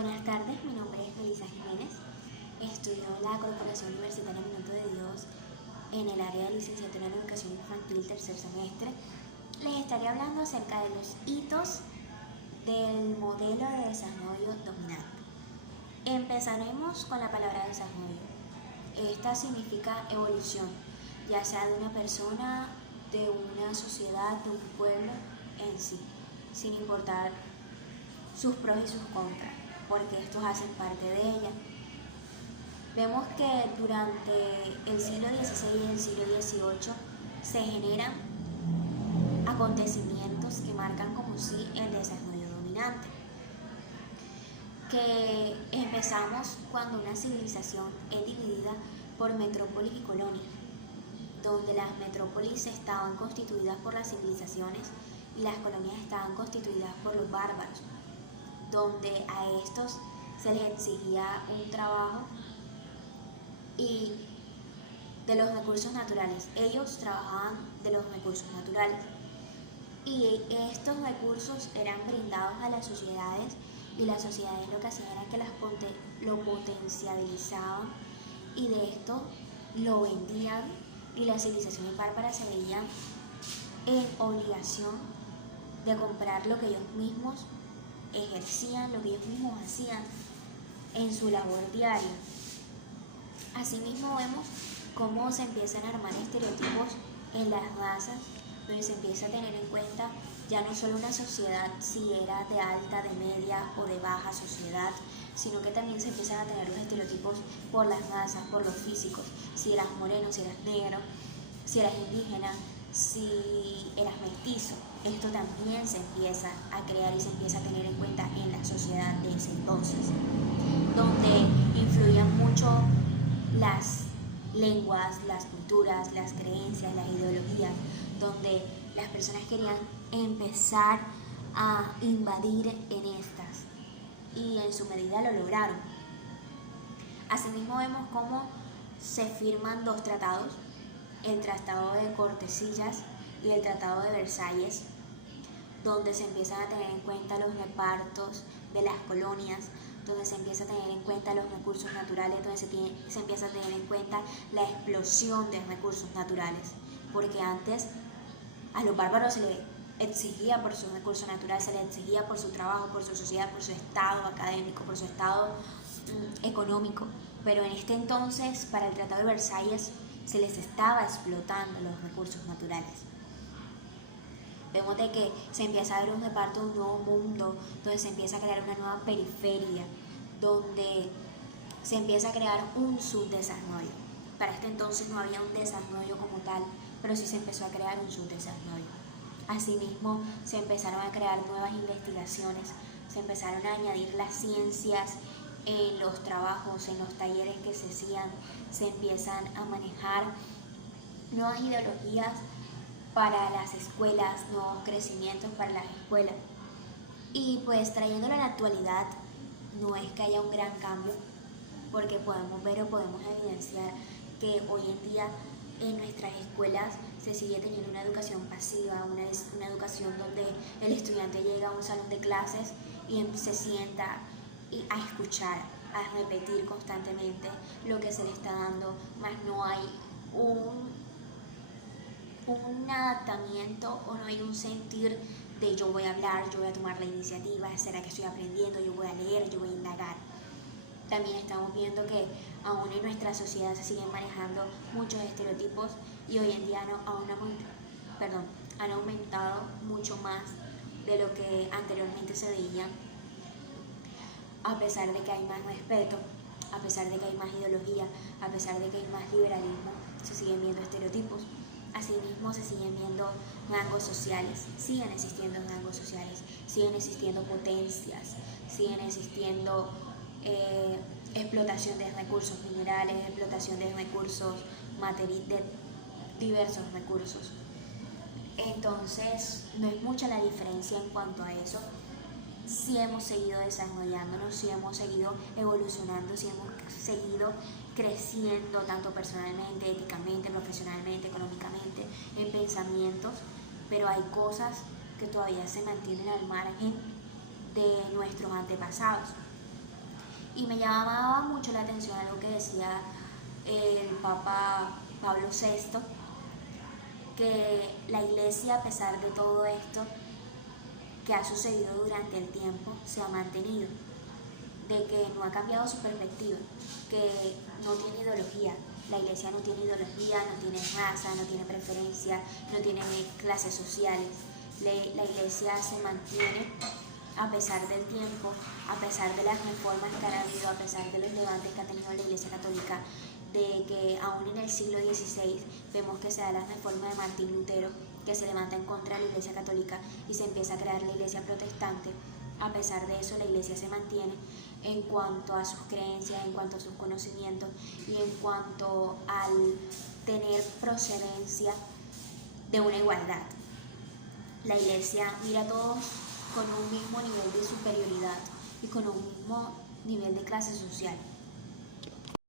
Buenas tardes, mi nombre es Melissa Jiménez. Estudio en la Corporación Universitaria Minuto de Dios en el área de licenciatura en Educación Infantil tercer semestre. Les estaré hablando acerca de los hitos del modelo de desarrollo dominante. Empezaremos con la palabra desarrollo. Esta significa evolución, ya sea de una persona, de una sociedad, de un pueblo en sí, sin importar sus pros y sus contras, porque estos hacen parte de ella. Vemos que durante el siglo XVI y el siglo XVIII se generan acontecimientos que marcan como sí el desarrollo dominante, que empezamos cuando una civilización es dividida por metrópolis y colonias, donde las metrópolis estaban constituidas por las civilizaciones y las colonias estaban constituidas por los bárbaros, donde a estos se les exigía un trabajo y de los recursos naturales. Ellos trabajaban de los recursos naturales y estos recursos eran brindados a las sociedades, y las sociedades lo que hacían era que lo potencializaban y de esto lo vendían, y las civilizaciones bárbaras se veían en obligación de comprar lo que ellos mismos ejercían, lo que ellos mismos hacían en su labor diaria. Asimismo vemos cómo se empiezan a armar estereotipos en las razas, donde se empieza a tener en cuenta ya no solo una sociedad si era de alta, de media o de baja sociedad, sino que también se empiezan a tener los estereotipos por las razas, por los físicos, si eras moreno, si eras negro, si eras indígena, si eras mestizo. Esto también se empieza a crear y se empieza a tener en cuenta en la sociedad de ese entonces, donde influían mucho las lenguas, las culturas, las creencias, las ideologías, donde las personas querían empezar a invadir en estas y en su medida lo lograron. Asimismo vemos cómo se firman dos tratados, el Tratado de Tordesillas y el Tratado de Versalles, donde se empiezan a tener en cuenta los repartos de las colonias, donde se empieza a tener en cuenta los recursos naturales, donde se empieza a tener en cuenta la explosión de recursos naturales, porque antes a los bárbaros se les exigía por sus recursos naturales, se les exigía por su trabajo, por su sociedad, por su estado académico, por su estado económico, pero en este entonces, para el Tratado de Versalles, se les estaba explotando los recursos naturales. Vemos de que se empieza a ver un reparto de un nuevo mundo, donde se empieza a crear una nueva periferia, donde se empieza a crear un subdesarrollo. Para este entonces no había un desarrollo como tal, pero sí se empezó a crear un subdesarrollo. Asimismo, se empezaron a crear nuevas investigaciones, se empezaron a añadir las ciencias en los trabajos, en los talleres que se hacían, se empiezan a manejar nuevas ideologías para las escuelas, nuevos crecimientos para las escuelas. Y pues trayéndolo a la actualidad, no es que haya un gran cambio, porque podemos ver o podemos evidenciar que hoy en día en nuestras escuelas se sigue teniendo una educación pasiva, una educación donde el estudiante llega a un salón de clases y se sienta a escuchar, a repetir constantemente lo que se le está dando, más no hay un adaptamiento o no hay un sentir de yo voy a hablar, yo voy a tomar la iniciativa, será que estoy aprendiendo, yo voy a leer, yo voy a indagar. También estamos viendo que aún en nuestra sociedad se siguen manejando muchos estereotipos y hoy en día han aumentado mucho más de lo que anteriormente se veía, a pesar de que hay más respeto, a pesar de que hay más ideología, a pesar de que hay más liberalismo, se siguen viendo estereotipos. Asimismo se siguen viendo rangos sociales, siguen existiendo rangos sociales, siguen existiendo potencias, siguen existiendo explotación de recursos minerales, explotación de recursos de diversos recursos. Entonces no es mucha la diferencia en cuanto a eso. Sí hemos seguido desarrollándonos, sí hemos seguido evolucionando, sí hemos seguido creciendo tanto personalmente, éticamente, profesionalmente, económicamente, en pensamientos, pero hay cosas que todavía se mantienen al margen de nuestros antepasados. Y me llamaba mucho la atención algo que decía el Papa Pablo VI, que la Iglesia, a pesar de todo esto que ha sucedido durante el tiempo, se ha mantenido, de que no ha cambiado su perspectiva, que no tiene ideología. La Iglesia no tiene ideología, no tiene raza, no tiene preferencia, no tiene clases sociales. La Iglesia se mantiene a pesar del tiempo, a pesar de las reformas que han habido, a pesar de los levantes que ha tenido la Iglesia Católica, de que aún en el siglo XVI vemos que se da la reforma de Martín Lutero, que se levanta en contra de la Iglesia Católica y se empieza a crear la Iglesia Protestante. A pesar de eso, la Iglesia se mantiene en cuanto a sus creencias, en cuanto a sus conocimientos y en cuanto al tener procedencia de una igualdad. La Iglesia mira a todos con un mismo nivel de superioridad y con un mismo nivel de clase social.